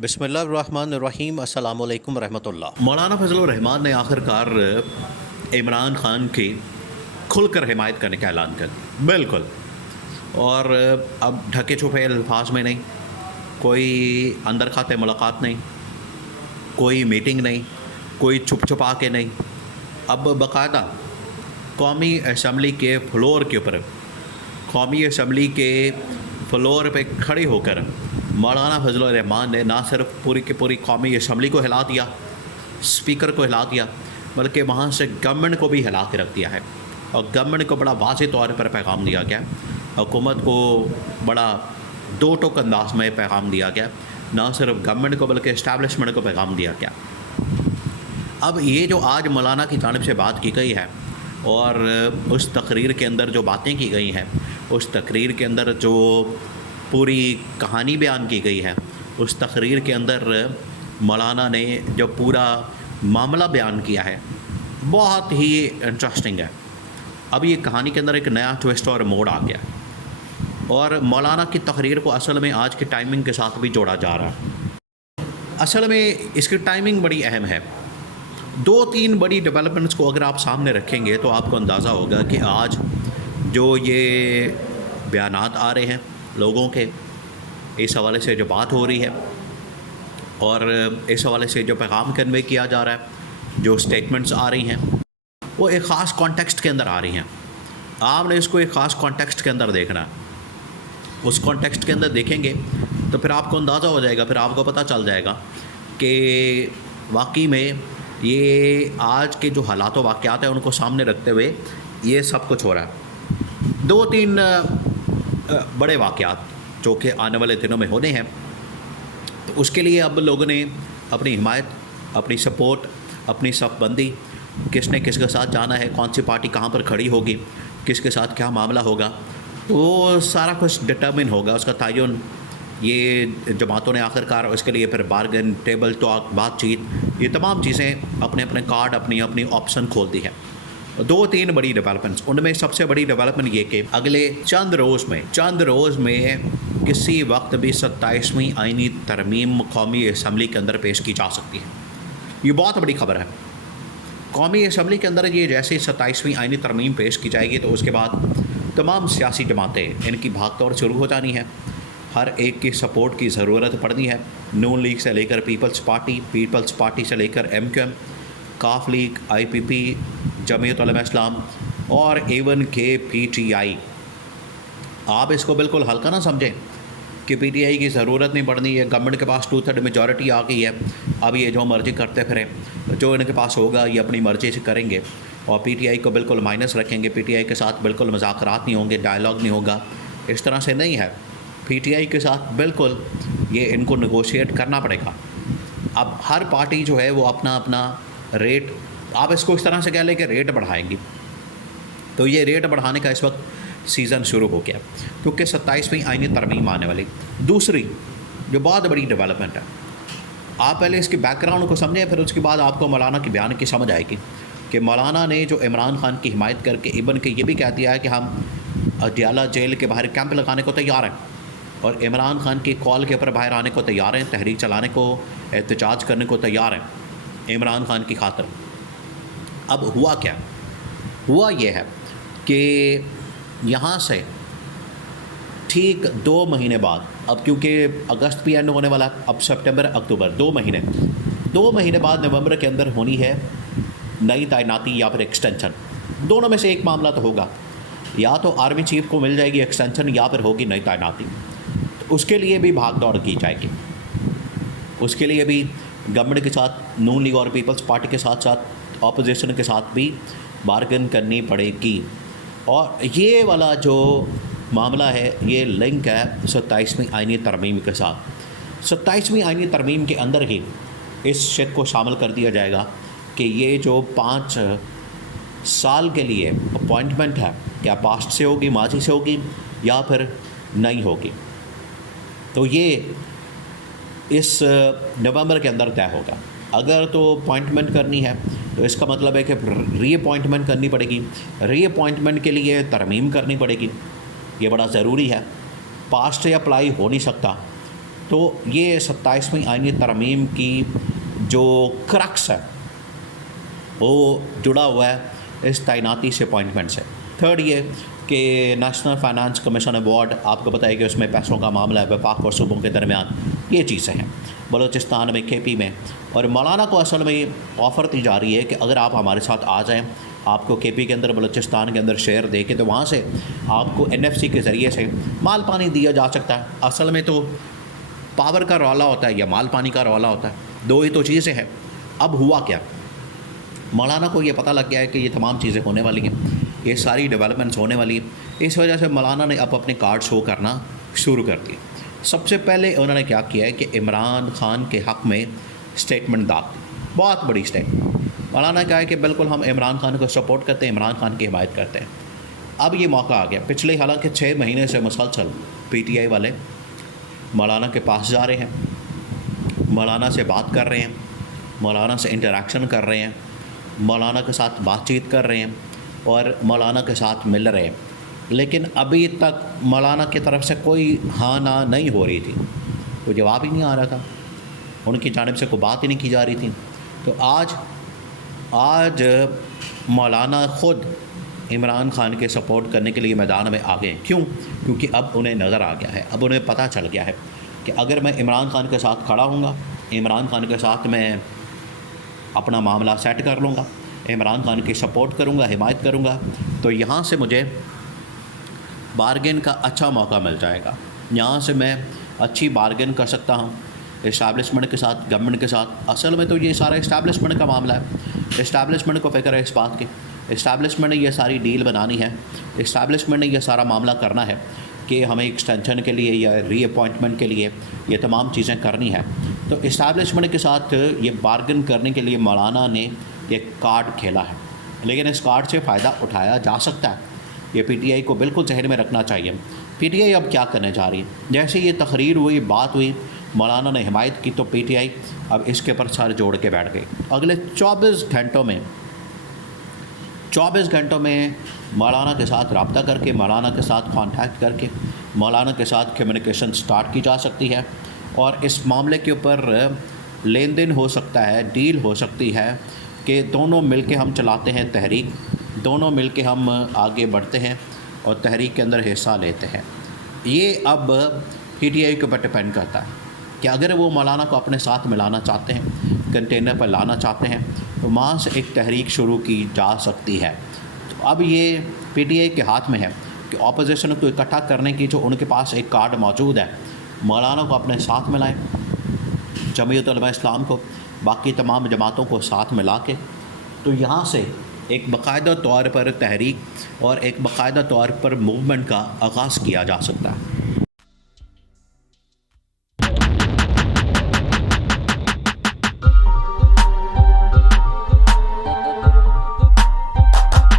बिस्मिल्लाहिर्रहमानिर्रहीम अस्सलामु अलैकुम रहमतुल्लाह। मौलाना फजलुर रहमान ने आखिरकार इमरान खान की खुलकर हिमायत करने का ऐलान कर दिया, बिल्कुल। और अब ढके छुपे अल्फाज में नहीं, कोई अंदर खाते मुलाकात नहीं, कोई मीटिंग नहीं, कोई छुप छुपा के नहीं। अब बाकायदा कौमी असम्बली के फ्लोर के ऊपर, कौमी असम्बली के फ्लोर पे खड़े होकर मौलाना फजलुर रहमान ने ना सिर्फ पूरी की पूरी कौमी असम्बली को हिला दिया, स्पीकर को हिला दिया, बल्कि वहाँ से गवर्नमेंट को भी हिला के रख दिया है। और गवर्नमेंट को बड़ा वाज़ेह तौर पर पैगाम दिया गया, हुकूमत को बड़ा दो टोक अंदाज में पैगाम दिया गया, ना सिर्फ गवर्नमेंट को बल्कि इस्टेब्लिशमेंट को पैगाम दिया गया। अब ये जो आज मौलाना की जानिब से बात की गई है और उस तकरीर के अंदर जो बातें की गई हैं, उस तकरीर के अंदर जो पूरी कहानी बयान की गई है, उस तकरीर के अंदर मौलाना ने जो पूरा मामला बयान किया है, बहुत ही इंटरेस्टिंग है। अब ये कहानी के अंदर एक नया ट्विस्ट और मोड़ आ गया और मौलाना की तकरीर को असल में आज की टाइमिंग के साथ भी जोड़ा जा रहा है। असल में इसकी टाइमिंग बड़ी अहम है। दो तीन बड़ी डेवलपमेंट्स को अगर आप सामने रखेंगे तो आपको अंदाज़ा होगा कि आज जो ये बयानात आ रहे हैं लोगों के, इस हवाले से जो बात हो रही है और इस हवाले से जो पैगाम कन्वे किया जा रहा है, जो स्टेटमेंट्स आ रही हैं, वो एक ख़ास कॉन्टेक्स्ट के अंदर आ रही हैं। आपने इसको एक ख़ास कॉन्टेक्स्ट के अंदर देखना है। उस कॉन्टेक्स्ट के अंदर देखेंगे तो फिर आपको अंदाज़ा हो जाएगा, फिर आपको पता चल जाएगा कि वाकई में ये आज के जो हालात व वाक़यात हैं उनको सामने रखते हुए ये सब कुछ हो रहा है। दो तीन बड़े वाक़यात जो कि आने वाले दिनों में होने हैं, तो उसके लिए अब लोगों ने अपनी हिमायत, अपनी सपोर्ट, अपनी सफ़बंदी, किसने किसके साथ जाना है, कौन सी पार्टी कहाँ पर खड़ी होगी, किसके साथ क्या मामला होगा, तो वो सारा कुछ डिटर्मिन होगा, उसका तयन ये जमातों ने आखिरकार उसके लिए फिर बारगन, टेबल टॉक, बातचीत, ये तमाम चीज़ें अपने अपने कार्ड, अपनी अपनी ऑप्शन खोल दी है। दो तीन बड़ी डेवलपमेंट्स, उनमें सबसे बड़ी डेवलपमेंट ये कि अगले चंद रोज़ में किसी वक्त भी 27वीं आइनी तरमीम कौमी असम्बली के अंदर पेश की जा सकती है। ये बहुत बड़ी खबर है। कौमी असम्बली के अंदर ये जैसे 27वीं आइनी तरमीम पेश की जाएगी तो उसके बाद तमाम सियासी जमातें, इनकी भागदौड़ शुरू हो जानी है। हर एक की सपोर्ट की ज़रूरत पड़नी है। नून लीग से लेकर पीपल्स पार्टी से लेकर MQM, काफ लीग, IPP, जमीयत उलमा इस्लाम और एवन के PTI। आप इसको बिल्कुल हल्का ना समझें कि PTI की ज़रूरत नहीं पड़नी है, गवर्नमेंट के पास 2/3 मेजॉरिटी आ गई है, अब ये जो मर्जी करते फिरें, जो इनके पास होगा ये अपनी मर्ज़ी से करेंगे और PTI को बिल्कुल माइनस रखेंगे, PTI के साथ बिल्कुल मज़ाकरात नहीं होंगे, डायलॉग नहीं होगा। इस तरह से नहीं है। PTI के साथ बिल्कुल ये इनको नेगोशिएट करना पड़ेगा। अब हर पार्टी जो है वो अपना अपना रेट, आप इसको इस तरह से कह लें कि रेट बढ़ाएंगी, तो ये रेट बढ़ाने का इस वक्त सीज़न शुरू हो गया क्योंकि 27वीं आइनी तरमीम आने वाली। दूसरी जो बहुत बड़ी डेवलपमेंट है, आप पहले इसके बैकग्राउंड को समझें, फिर उसके बाद आपको मौलाना की बयान की समझ आएगी कि मौलाना ने जो इमरान खान की हिमायत करके इबन के ये भी कह दिया है कि हम अडियाला जेल के बाहर कैंप लगाने को तैयार हैं और इमरान खान की कॉल के ऊपर बाहर आने को तैयार हैं, तहरीक चलाने को, एहतजाज करने को तैयार हैं इमरान खान की खातिर। अब हुआ क्या? हुआ ये है कि यहाँ से ठीक 2 महीने बाद, अब क्योंकि अगस्त भी एंड होने वाला, अब सितंबर अक्टूबर 2 महीने बाद नवंबर के अंदर होनी है नई तैनाती या फिर एक्सटेंशन। दोनों में से एक मामला तो होगा, या तो आर्मी चीफ को मिल जाएगी एक्सटेंशन या फिर होगी नई तैनाती। तो उसके लिए भी भागदौड़ की जाएगी, उसके लिए भी गवर्नमेंट के साथ, नून लीग और पीपल्स पार्टी के साथ साथ ऑपोजिशन के साथ भी बार्गन करनी पड़ेगी। और ये वाला जो मामला है ये लिंक है 27वीं आइनी तरमीम के साथ। 27वीं आइनी तरमीम के अंदर ही इस शिक को शामिल कर दिया जाएगा कि ये जो 5 साल के लिए अपॉइंटमेंट है, क्या पास्ट से होगी, माजी से होगी या फिर नहीं होगी, तो ये इस नवंबर के अंदर तय होगा। अगर तो अपॉइंटमेंट करनी है तो इसका मतलब है कि रीअपॉइंटमेंट करनी पड़ेगी। रीअपॉइंटमेंट के लिए तरमीम करनी पड़ेगी, ये बड़ा ज़रूरी है। पास्ट से अप्लाई हो नहीं सकता, तो ये 27वीं आईनी तरमीम की जो क्रक्स है वो जुड़ा हुआ है इस तैनाती से अपॉइंटमेंट से। थर्ड ये कि नेशनल फाइनेंस कमीशन अवार्ड, आपको पता है कि उसमें पैसों का मामला है वफाक और सूबों के दरमियान, ये चीज़ें हैं बलूचिस्तान में, KP में। और मौलाना को असल में ऑफ़र दी जा रही है कि अगर आप हमारे साथ आ जाएं, आपको KP के अंदर, बलूचिस्तान के अंदर शेयर दे के, तो वहाँ से आपको NFC के ज़रिए से माल पानी दिया जा सकता है। असल में तो पावर का रौला होता है या माल पानी का रौला होता है, दो ही तो चीज़ें हैं। अब हुआ क्या, मौलाना को ये पता लग गया है कि ये तमाम चीज़ें होने वाली हैं, ये सारी डेवलपमेंट्स होने वाली है। इस वजह से मौलाना ने अब अपने कार्ड शो करना शुरू कर दिए। सबसे पहले उन्होंने क्या किया है कि इमरान खान के हक़ में स्टेटमेंट दाग दी, बहुत बड़ी स्टेटमेंट। मौलाना कहा है कि बिल्कुल हम इमरान खान को सपोर्ट करते हैं, इमरान खान की हिमायत करते हैं। अब ये मौका आ गया। पिछले हालांकि 6 महीने से मुसलसल PTI वाले मौलाना के पास जा रहे हैं, मौलाना से बात कर रहे हैं, मौलाना से इंटरेक्शन कर रहे हैं, मौलाना के साथ बातचीत कर रहे हैं और मौलाना के साथ मिल रहे हैं, लेकिन अभी तक मौलाना की तरफ से कोई हाँ ना नहीं हो रही थी, कोई जवाब ही नहीं आ रहा था, उनकी जानिब से कोई बात ही नहीं की जा रही थी। तो आज मौलाना ख़ुद इमरान खान के सपोर्ट करने के लिए मैदान में आ गए। क्यों? क्योंकि अब उन्हें नज़र आ गया है, अब उन्हें पता चल गया है कि अगर मैं इमरान खान के साथ खड़ा हूँगा, इमरान खान के साथ मैं अपना मामला सेट कर लूँगा, इमरान खान की सपोर्ट करूँगा, हिमायत करूँगा, तो यहाँ से मुझे बारगेन का अच्छा मौका मिल जाएगा। यहाँ से मैं अच्छी बारगेन कर सकता हूँ इस्टेब्लिशमेंट के साथ, गवर्नमेंट के साथ। असल में तो ये सारा इस्टेब्लिशमेंट का मामला है। इस्टेब्लिशमेंट को फ़िक्र है इस बात की, इस्टेब्लिशमेंट ने ये सारी डील बनानी है, इस्टेब्लिशमेंट ने यह सारा मामला करना है कि हमें एक्सटेंशन के लिए या रीअपॉइंटमेंट के लिए ये तमाम चीज़ें करनी है। तो इस्टेब्लिशमेंट के साथ ये बार्गन करने के लिए मौलाना ने एक कार्ड खेला है, लेकिन इस कार्ड से फ़ायदा उठाया जा सकता है। ये PTI को बिल्कुल जहन में रखना चाहिए। PTI अब क्या करने जा रही है? जैसे ये तकरीर हुई, बात हुई, मौलाना ने हिमायत की, तो PTI अब इसके ऊपर सर जोड़ के बैठ गई। अगले 24 घंटों में मौलाना के साथ रब्ता करके, मौलाना के साथ कांटेक्ट करके, मौलाना के साथ कम्युनिकेशन स्टार्ट की जा सकती है और इस मामले के ऊपर लेन देन हो सकता है, डील हो सकती है कि दोनों मिलके हम चलाते हैं तहरीक, दोनों मिलके हम आगे बढ़ते हैं और तहरीक के अंदर हिस्सा लेते हैं। ये अब PTI के ऊपर डिपेंड करता है कि अगर वो मौलाना को अपने साथ मिलाना चाहते हैं, कंटेनर पर लाना चाहते हैं, तो वहाँ से एक तहरीक शुरू की जा सकती है। तो अब ये PTI के हाथ में है कि ऑपोजिशन को इकट्ठा करने की जो उनके पास एक कार्ड मौजूद है, मौलाना को अपने साथ मिलाएं, जमीयत उलमा इस्लाम को, बाकी तमाम जमातों को साथ मिला के, तो यहाँ से एक बाकायदा तौर पर तहरीक और एक बाकायदा तौर पर मूवमेंट का आगाज़ किया जा सकता है।